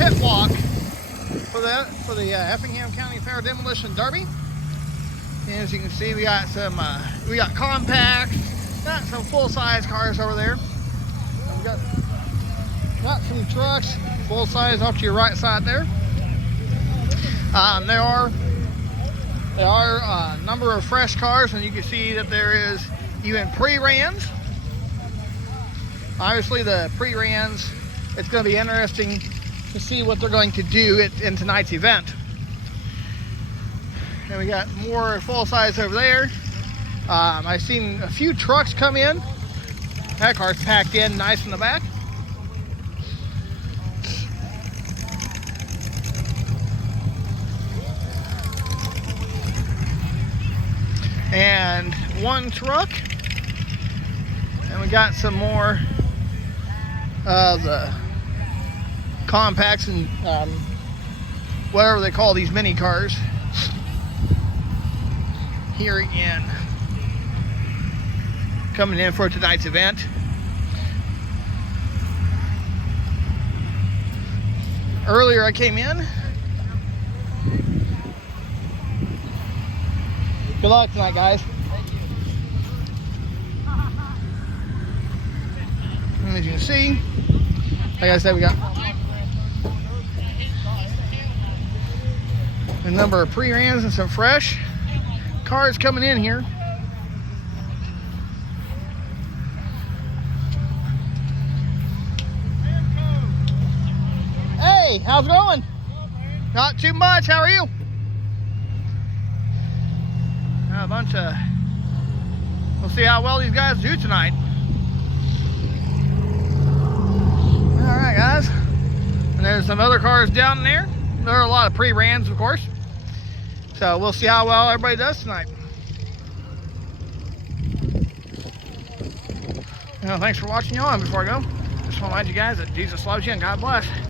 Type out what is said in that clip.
pit walk for the Effingham County Fair Demolition Derby. And as you can see, we got compacts, got some full-size cars over there. We got some trucks, full-size off to your right side there. There are a number of fresh cars, and you can see that there is even pre-rans. Obviously, the pre-rans, it's going to be interesting to see what they're going to do in tonight's event. And we got more full-size over there. I've seen a few trucks come in. That car's packed in nice in the back. And one truck. And we got some more of the compacts and whatever they call these mini cars here in coming in for tonight's event. Earlier I came in. Good luck tonight, guys. And as you can see, like I said, we got a number of pre-rans and some fresh cars coming in here. Hey, how's it going? Not too much. How are you? A bunch of, we'll see how well these guys do tonight. All right, guys. And there's some other cars down there. There are a lot of pre-rans, of course. So we'll see how well everybody does tonight. Well, thanks for watching, y'all. And before I go, just want to remind you guys that Jesus loves you and God bless.